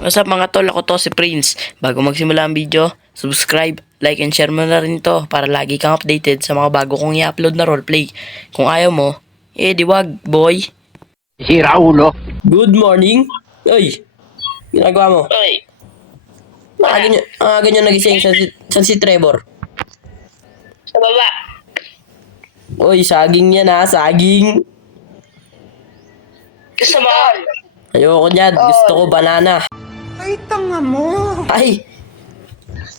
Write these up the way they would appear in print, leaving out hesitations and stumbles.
What's up mga tol, ako to si Prince. Bago magsimula ang video, subscribe, like, and share mo na rin ito para lagi kang updated sa mga bago kong i-upload na roleplay. Kung ayaw mo, di wag, boy. Sira ulo. Good morning. Oy, ginagawa mo? Oy, Ganyan nagising sa si Trevor. sa baba. Oy, saging yan ha, saging. Gusto mo? Ayoko niyan, gusto ko banana. Ay, tanga mo. Ay,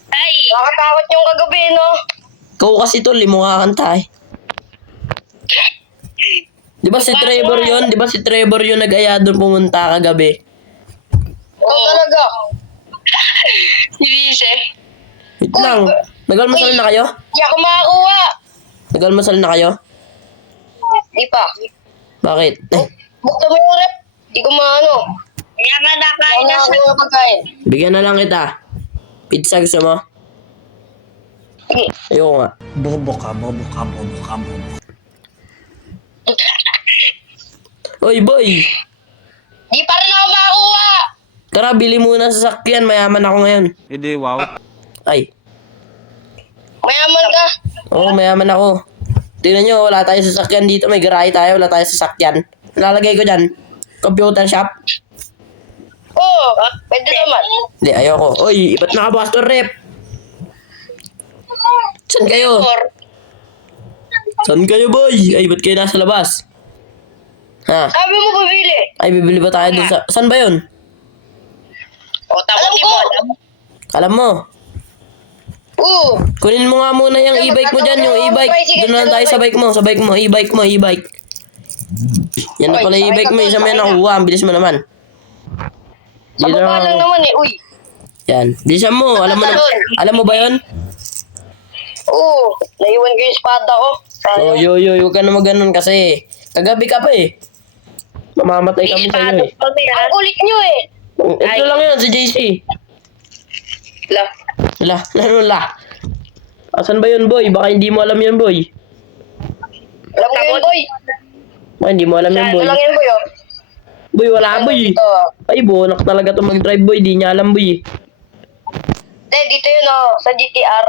Ay, nakatakot yung kagabi, no? ikaw kasi tol, mo kakanta eh. Di ba si Trevor yun? Di ba si Trevor yun nag-aya doon pumunta kagabi? Oo talaga. Hindi siya. Wait lang, nag-almusal na kayo? Di ako makakuha. Nag-almusal na kayo? Di pa. Bakit? Bukta mo yung rep. Di ko maano. Kaya nga nakain na siya. Ako pagkain. Bigyan na lang kita. Pizza gusto mo? Sige. Ayoko nga. Bobo ka, bobo ka, bobo ka, bobo. Oy boy, Di pa rin ako makakuha. tara bili muna sa sasakyan, mayaman ako ngayon. Hindi, wow. Ay, Mayaman ka. oo mayaman ako. Tingnan nyo, wala tayong sasakyan dito, may garahe tayo, wala tayong sasakyan. Lalagay ko dyan, computer shop. Oo, pwede naman. Hindi, ayoko. Oy, ba't nakabukas to rep? Saan kayo? Or, Saan kayo boy? Ay, ba't kayo nasa labas? Ha? sabi mo bumili. Ay, bibili ba tayo dun sa... Saan ba yun? O, tapos di mo alam. Alam mo, Oo. kunin mo nga muna yung e-bike mo dyan, yung e-bike. Doon na tayo sa bike mo, e-bike mo, e-bike. Yan na pala e-bike mo, isa mo yan nakuha, ang bilis mo naman. Sa baba lang naman eh. Uy. Yan, bilisan mo, alam mo ba yun? Oo. Naiwan ko yung espada ko. Oh, yo, huwag ka na mag-ganon kasi. Kagabi ka pa eh. Mamamatay kami sa iyo eh. Ang kulit nyo eh. Ito lang yun, si JC. La. Ano la? Asan ba yun, boy? Baka hindi mo alam yun, boy. Alam ko yun, boy. Baka hindi mo alam yun, Saan boy. lang yun, boy, oh. Boy, wala, boy. Dito. Ay, buonak talaga to mag-drive, boy. Di niya alam, boy. Dito yun, oh. Sa GTR.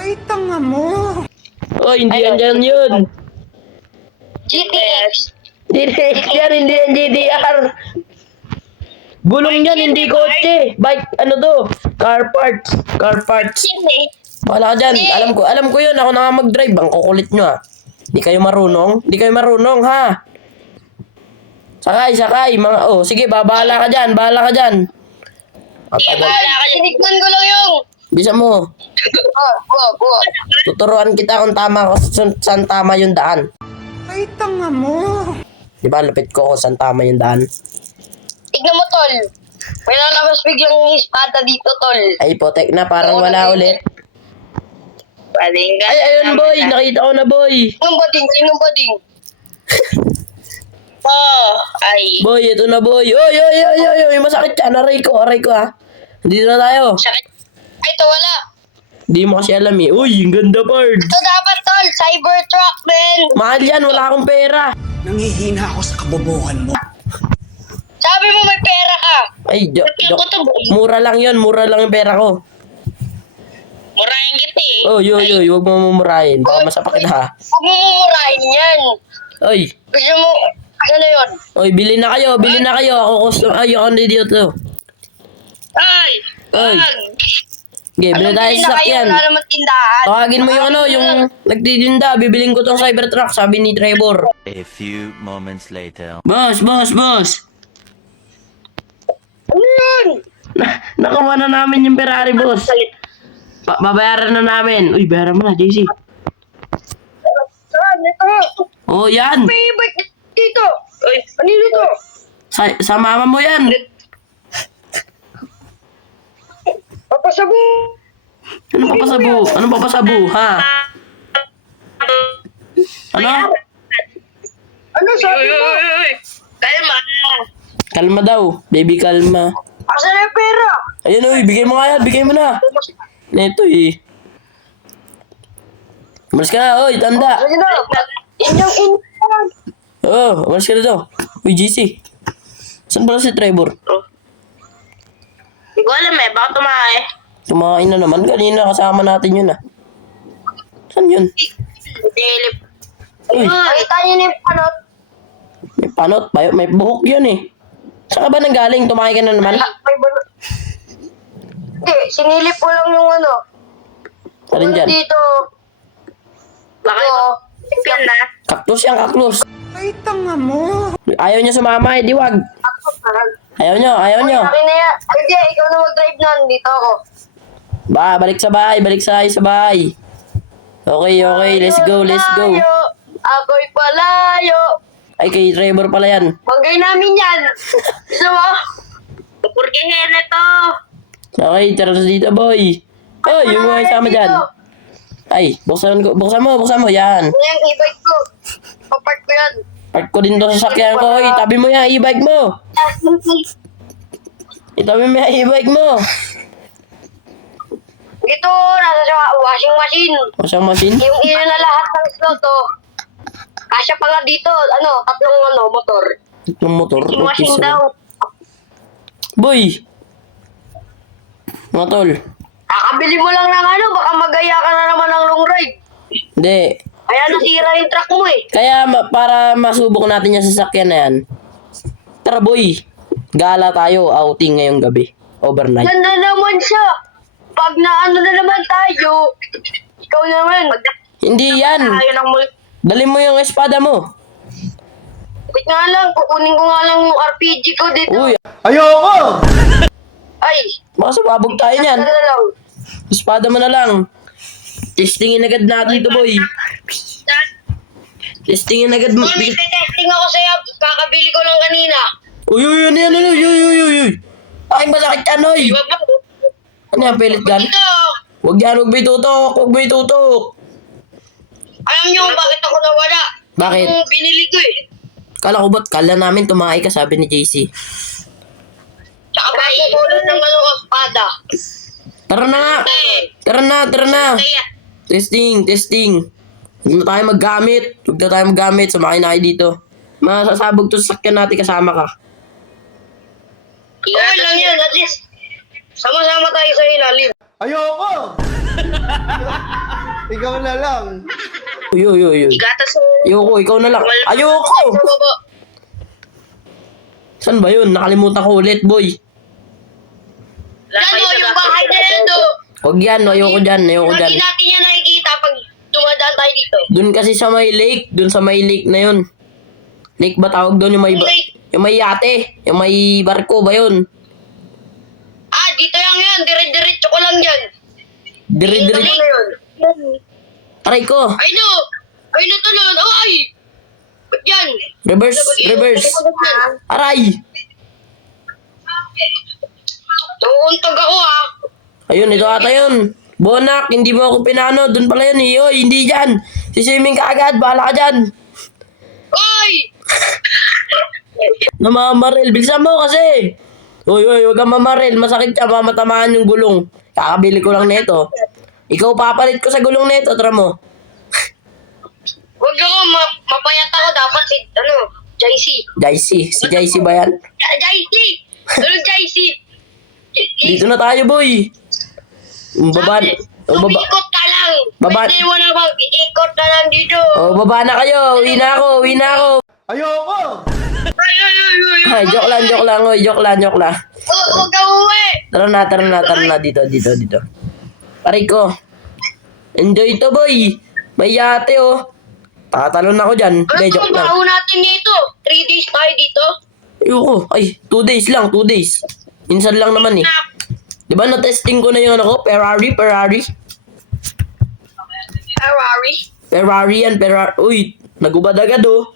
Ay, tanga mo. Oh, hindi yan dyan yun. GTX. Yan, hindi yan GDR. Gulong yan, hindi kotse. Bike, ano to? Car parts. Sini. Wala ka dyan. Alam ko yun. Ako na nga mag-drive. Ang kukulit nyo, ah. Di kayo marunong, ha? Sakay. Sige, bahala ka dyan. Sige, bahala ka. Tinignan ko lang yung. Bisa mo. Go. Tuturuan kita kung tama saan tama yung daan. Ay, tanga mo. Di ba, lapit ko kung saan tama yung daan. Tignan mo, tol. May lalabas biglang espada dito, tol. Ay, potek na. Parang wala ulit. Paling ka. Ay, ayun, boy. Nakita ko na, boy. Sinong bading? Oh, ay. Boy, ito na, boy. Oy. Masakit yan. Aray ko, ha. Dito na tayo. Sakit. Ay, ito wala. Di mo kasi alam eh. Uy, ang ganda, bird. Ito dapat, tol. Cybertruck, man. Mahal yan. Wala akong pera. Nangihina ako sa kabobohan mo. Sabi mo may pera ka. Ay, Ako to, boy. mura lang yun. Mura lang yung pera ko. Murahin kita eh. Oh, huwag mo mumurahin. Baka masapak ha. Huwag mo mumurahin yan. Oy, Gusto mo, ano yun? bili na kayo. Ako custom. Ay, ako na dito. Ay! Ay. Wag! Okay, bili tayo sa sakyan. Wala naman tindahan. Tawagin mo yung nagtitinda. Bibiling ko tong Cybertruck, sabi ni Trevor. A few moments later. Boss. Ano yun? Nakuha na namin yung Ferrari, boss. Babayaran na namin. Uy, bayaran mo na, JC. Saan? Ito. Oh, yan. May bike dito. Ay, ano dito? Sa mama mo yan. Papasabo. Anong papasabu, ha? Ano? Ano sabi mo? Kalma. Kalma daw. Baby, kalma. Asan na yung pera? Ayun, uy, bigay mo nga yan. Bigay mo na. Neto, eh. Umalis ka na, oy, tanda. Ano na? Inyong Oh, umalis ka na daw. Uy, GC. Saan ba si Trevor? Hindi ko alam eh, baka tumae. Kumain na naman. Kanina kasama natin yun ah. Saan yun? Dilip. Uy, Nakita niyo na yung panot. may panot. May buhok yun eh. Saan ka ba nanggaling? Tumahay ka na naman? May banot. Hindi, sinilip ko lang yung ano. Alin dyan? Dito. Baka ito. Yan na. Kaktus yan, kaktus. Ay, tanga mo. Ayaw niya sumama eh. Di wag. Ako parang. Ayaw niyo, ayaw niyo. Akin na yan. Ay, di, ikaw na mag-drive na. Dito ako. Balik sa bahay. Balik sa bahay. Okay, okay. Let's go, let's go. Layo, ako'y palayo. Ay, kay Trevor pala yan. Bagay namin yan. Gusto mo? Pupurgihin na to. Okay, tara na dito, boy. Oh, yung mga isama dyan. Ay, buksan mo, yan. Ano yung e-bike ko? Papark ko yan. Park ko din to sa sakyan ko. Oy, tabi mo yan, e-bike mo. Itabi mo yan, e-bike mo. Dito, nasa sa washing machine. Masang machine. Yung ina na lahat ng slot, oh. Kasya pa nga dito, tatlong motor. Itong motor. Washing Okay, machine so. daw. Boy! Mga tol. Kakabili mo lang ng baka magaya ka na naman ng long ride. Hindi. Kaya nasira yung truck mo eh. Kaya para masubok natin yung sasakyan na yan. Tara boy. Gala tayo, outing ngayong gabi. Overnight. Yan na naman siya. Pag naano na naman tayo, ikaw naman. Hindi yan. Tayo ng Dali mo yung espada mo. wait nga lang, kukunin ko nga lang yung RPG ko dito. Uy, Ay, baka sababog tayo niyan. ano na lang. Espada mo na lang. Testingin agad natin ito boy. Testingin agad mo. May testing ako sa'yo, kakabili ko lang kanina. Uy, uy, ano yan, uy, uy, uy, uy, uy. Ay, masakit yan, uy. Di ba ba? Ano yan, pellet gun? Dito, Huwag yan, huwag mo itutok, huwag mo itutok. alam niyo kung bakit ako nawala? Bakit? Yung binili ko eh. Kala ko ba't kala namin tumakay ka, sabi ni JC. Tsaka bakit ko lang ng espada. Tara na nga. Tara na. Kaya, Testing. Huwag na tayo maggamit. Sumakay na kayo dito. Masasabog to sa sakyan natin kasama ka. okay lang yun, at least. Sama-sama tayo sa ilalim. Ayoko! Ikaw na lang. Uy. Igatas sa... Ayoko, ikaw na lang. Ayoko! Sa baba. Saan ba yun? Nakalimutan ko ulit, boy. Yan o, yung bahay na yan o. Huwag yan, ayoko dyan. Lagi natin yan nakikita pag dumadaan tayo dito. Doon kasi sa may lake. Doon sa may lake na yun. Lake ba tawag doon? Yung may yate. Yung may barko ba yun? Ah, dito lang yan. Dire-diretso ko lang dyan. Dire-dire. Ano na yun? Aray ko. Ay no! Ay no tulad! Ay! Ba't yan? Reverse. Aray. Nauuntog ako ah. Ayun, ito ata yun. Bonak, hindi mo ako pinano. Doon pala yun eh. Oy, hindi dyan. Siswimming ka agad. Bahala ka dyan. Ay! Namamaril. Bilisan mo kasi. Uy, huwag kang mamaril. Masakit siya. Mamatamaan yung gulong. Kakabili ko lang nito. Ikaw papalit ko sa gulong nito. Tara mo. Huwag ako, mapayat ako. Dapat si, JC. Si JC ba yan? JC! Ano JC? Dito na tayo, boy. Baba. Ikot ka lang. Baba- Pwede mo na mag-ikot ka lang dito. Baba na kayo. Uwi na ako. Ayoko! Ay, joke lang. Oy, joke lang. Huwag ka uwi. Tara na. Dito. Pare ko. Enjoy to, boy. May yate, oh. Tatalon ako dyan. Ano Hindi, itong joke lang. baho natin dito? 3 days tayo dito? Ayoko. Ay, 2 days lang. 2 days. Minsan lang naman eh. Di ba na-testing ko na yung ano ko? Ferrari. Ferrari? Ferrari yan. Uy, nagubad agad oh.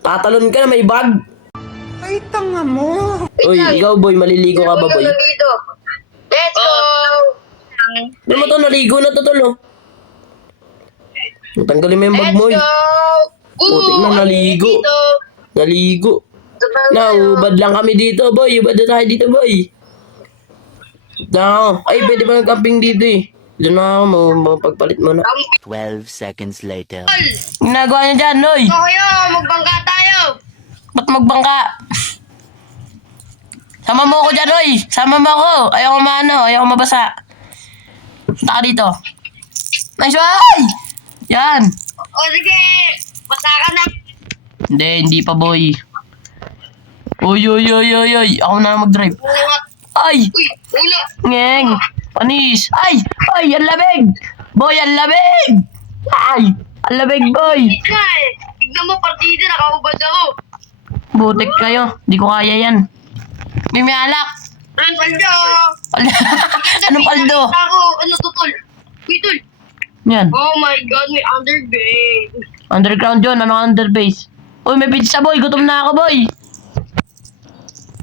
Tatalon ka na, may bag. Ay, tanga mo. Uy, ikaw boy, maliligo ka ba boy? Dito. Let's go! Ano mo to, naligo na to tol oh. Tanggalin mo yung bag Let's mo eh. go! Putik na, naligo. Dito. Naligo. Ubad lang kami dito boy. Ubad na tayo dito boy. Ay, pwede ba nag-camping dito eh. Diyan na ako, mapagpalit mo na. 12 seconds later. Ginagawa niyo dyan, Noy? So kayo, magbangka tayo. Ba't magbangka? Sama mo ako dyan, oy! Sama mo ako! Ayaw ko mabasa. Punta ka dito. Nice one! Yan! O sige, basa ka na. Hindi pa, boy. Uy. Ako na mag-drive. Ay! Uy, ulo. Ngeng! Panis! Ay! Ang lamig! Boy, ang lamig! Ay! Ang lamig, boy! Nga eh. Tignan mo, partida, nakaubad ako. Butik kayo. Di ko kaya yan. May alak! Ang paldo. Anong paldo? Ako, ano to, tol? Uy, tol. Yan. Oh my God, may underbay. Underground yun. Anong underbase? Uy, may pizza, boy. Gutom na ako, boy.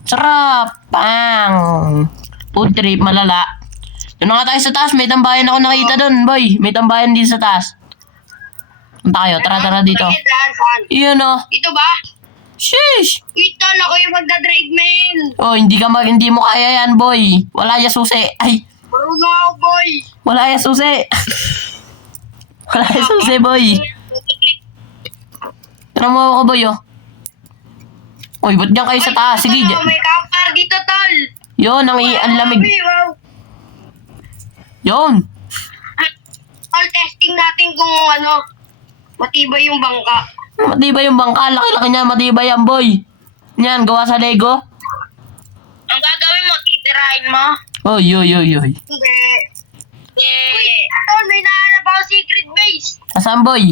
Sarap. Pang. Food trip, malala. Doon na nga tayo sa taas. May tambayan ako nakita doon, boy. May tambayan din sa taas. Punta kayo. Tara dito. Saan? Iyon, oh. Ito ba? Sheesh! Uy, tol, ako yung magdadrive, man. Oh, hindi mo kaya yan, boy. Wala ya susi. Ay, Marunong ako, boy. wala ya susi. Wala ya susi, boy. Tara mo ako, boy, oh. Uy, ba't dyan kayo sa taas? Sige, Ito, may kapar dito, tol. yun, ang lamig. Wow. Yun. Tol, testing natin kung ano, matibay yung bangka. Matibay yung bangka. Laki-laki niya. Matibay yan, boy. Yan, gawa sa Lego. Ang gagawin mo, titirahin mo? Oy. Hindi. Uy, tol, may nahanap ako secret base. Asan, boy?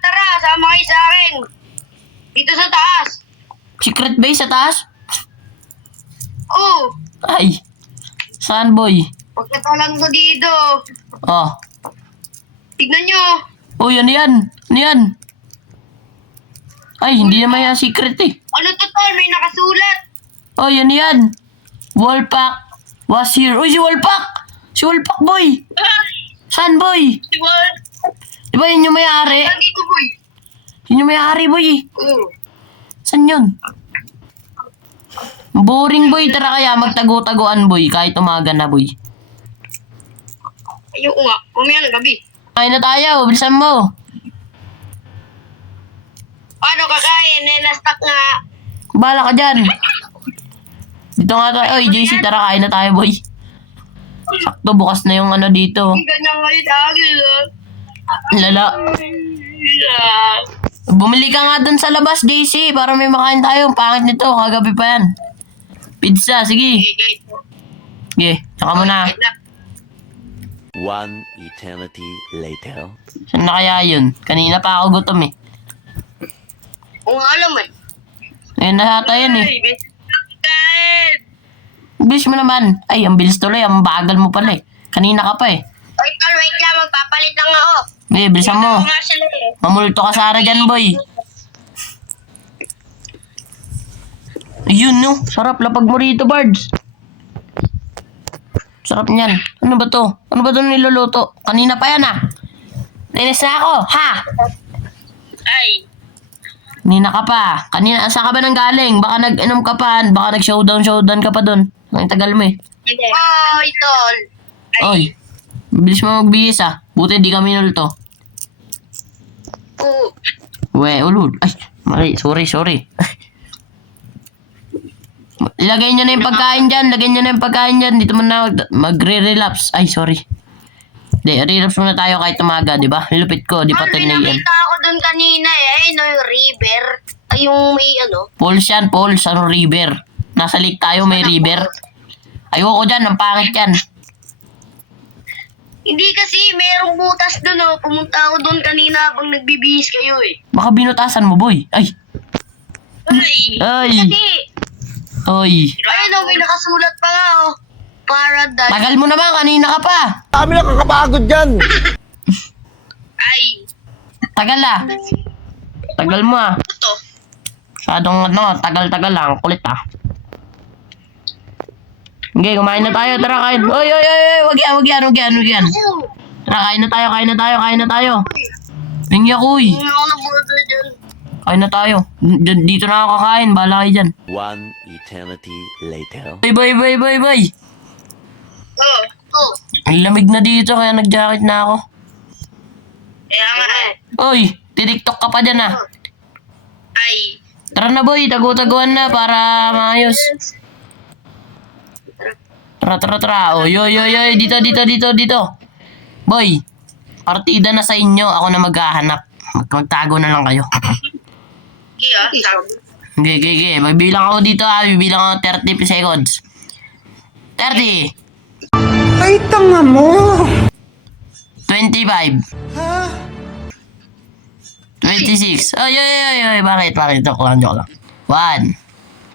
Tara, sama kayo sa akin. Dito sa taas. Secret base sa taas? Oo, Ay. Saan, boy? pagkatalang ko dito. Oh. Tignan nyo. Uy, ano yan? Ay, hindi naman yan secret eh. Ano to, tol? May nakasulat. Oh, yan. Wallpack was here. Uy, si Wallpack, boy. Saan, boy? Diwan. Di ba yun yung may-ari? Dito, boy. Yun yung may-ari, boy. Oo. Saan yun? Boring, boy. Tara kaya magtago-taguan, boy. Kahit umaga na, boy. Ayoko nga. Mamaya na gabi. Kain na tayo. Bilisan mo. Paano kakain? Na-stuck nga. Bala ka dyan. Dito nga tayo. Oy, JC, tara kain na tayo, boy. Sakto, bukas na yung ano dito. Ganyan ngayon lagi. Lala. Bumili ka nga dun sa labas, JC, para may makain tayo. Ang pangit nito, kagabi pa yan. Pizza, sige. Sige, tsaka mo na. One eternity later. Saan na kaya yun? Kanina pa ako gutom eh. Kung alam eh. Ayun na hata yan eh. Ay, may kain. Bilis mo naman. Ay, ang bilis tuloy. Ang bagal mo pala eh. Kanina ka pa eh. Oy, tol, wait lang. Magpapalit lang ako. Eh, bilisan mo. Nga sila eh. Mamulto ka sa dyan, boy. Ayun, no. Sarap lapag mo rito, Bards. Sarap niyan. Ano ba to? Ano ba to niluluto? Kanina pa yan, ah. Nainis na ako, ha? Ay. Kanina ka pa. Kanina, saan ka ba nang galing? Baka nag-inom ka pa. Baka nag-showdown ka pa dun. Ang tagal mo eh. Hindi. Oy, tol. Oy. Bilis mo magbihis, ah. Buti di kami nulto. Oo. Ulul. Ay, mali. Sorry. Lagay nyo na yung pagkain dyan. Dito mo na magre-relapse. Ay, sorry. Relapse muna tayo kahit umaga, di ba? Nilupit ko, di pa 10 Tol, may a.m. nakita ako dun kanina eh. Ayun, yung river. Ay, yung may ano. Falls yan, falls. Ano, river? Nasa lake tayo, may river. Ayoko dyan, ang pangit yan. Hindi kasi, merong butas dun oh. Pumunta ako dun kanina habang nagbibihis kayo eh. Baka binutasan mo, boy. Ay. Ay. Kasi, Oy. ayun oh, may nakasulat pa nga oh. Paradise. Tagal mo naman, kanina ka pa. Kami nakakapagod dyan. Ay. Tagal ah. Tagal mo ah. Ito. Masyadong tagal-tagal lang. Kulit ah. Okay, kumain na tayo. Tara, kain. Oy. Wag yan. Tara, kain na tayo. Tingya ko, uy. Hindi ako nabuhay dyan. Kain na tayo. Dito na ako kakain. Bahala kayo dyan. One eternity later. Bye. Oh. Ang lamig na dito kaya nag-jacket na ako. Kaya nga eh. Oy, titiktok ka pa dyan ah. Ay. Tara na boy, tago-taguan na para maayos. Tara. O, yoy. Dito. Boy, partida na sa inyo. Ako na maghahanap. Magtago na lang kayo. Okay. Magbilang ako dito ha. Bibilang ako 30 seconds. 30. Ay, tanga mo. 25. Ha? 26. Ay. Bakit? Joke lang. 1,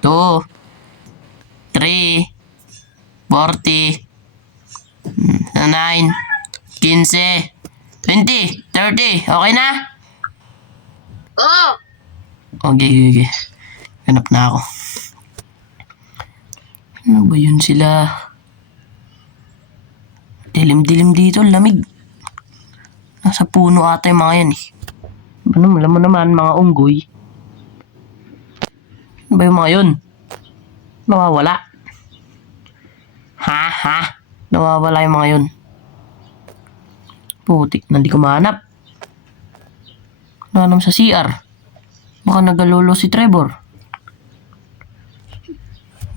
2, 3, 40, 9, 15, 20, 30. Okay na? Oo. Okay. Hanap na ako. Ano ba yun sila? Dilim-dilim dito, lamig. Nasa puno ata yung mga yan eh. Alam mo naman, mga unggoy. Ano ba yung mga yun? Nawawala. Ha? Nawawala yung mga yun. Putik na di ko mahanap. Nanam sa CR. Baka nagalolo si Trevor.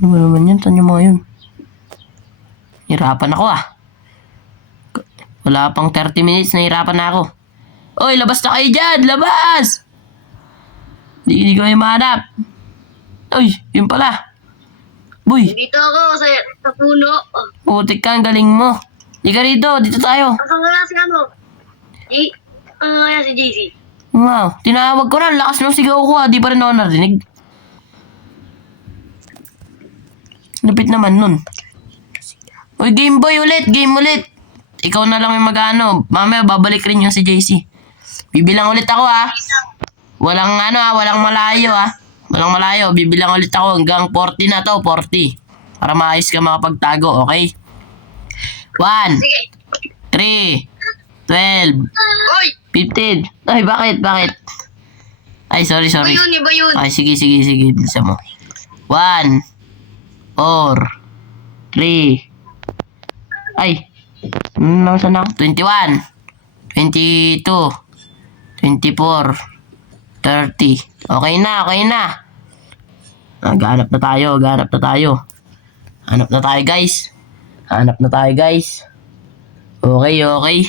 Ano ba naman yan? Saan yung mga yun? Hirapan ako ah. Wala pang 30 minutes, nahirapan na ako. Oy, labas na kayo dyan! Labas! Hindi ko kayo mahanap. Uy, yun pala. Boy, Dito ako sa puno. putik ka, ang galing mo. Di ka rito, dito tayo. Asan nga si ano? Si JC. Wow, tinawag ko na, ang lakas ng sigaw ko ah. Di pa rin ako narinig. Lupit naman nun. Uy, game ulit. Ikaw na lang yung mag-ano. Mamaya babalik rin yung si JC. Bibilang ulit ako ah. Walang malayo ah. Walang malayo. Bibilang ulit ako hanggang 40 na to, 40. Para maayos ka makapagtago, okay? 1, Sige. 3, 12, Oy! 15. Ay, bakit? Ay, sorry. Iba yun. Ay, sige. Bilisan mo. 1, 4, 3. Ay, saan ako? 21, 22, 24, 30. Okay na. Hanap na tayo. Hanap na tayo, guys. Okay.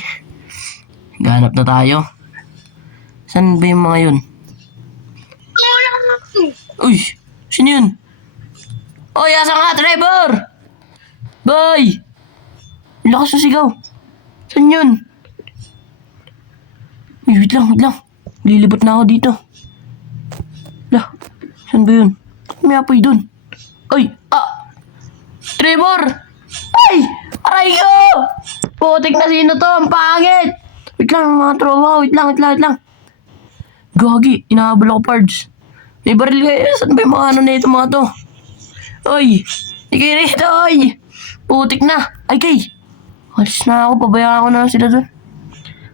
Hanap na tayo. Saan ba yung mga yun? Uy, sino yun? Oy, asan ka, Trevor? Boy! Lakas ng sigaw. Saan yun? Uy, wait lang. Lilibot na ako dito. Lah, saan ba yun? May apoy dun. Ay! Trevor! Ay! Aray ko! Putik na sino to? Ang pangit! Wait lang, mga tropa. Wait lang. Gagi, inahabol ako, pards. May baril kayo. Saan ba yung mga ano na ito, mga to? Oy! Sige rito, oy! Putik na! Ay, kay! Alis na ako, pabayaan ko na lang sila dun.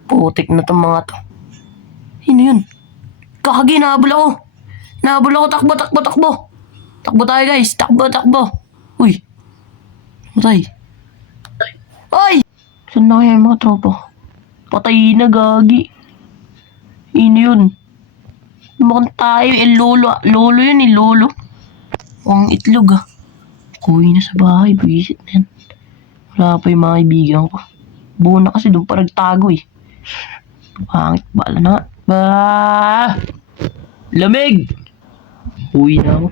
Putik na tong mga to. Sino yun? Gagi, nahabol ako. Takbo. Takbo tayo, guys. Takbo. Uy. Matay. Oy! Saan na kaya yung mga tropa? Patay na, gagi. Sino yun? Mukhang tayo, lolo yun, lolo. Ang itlog ah. Kuwi na sa bahay, bisit na yan. Wala pa yung mga kaibigan ko. Buo na kasi doon pa nagtago eh. Pangit, bala na nga. Lamig! Uwi na ako.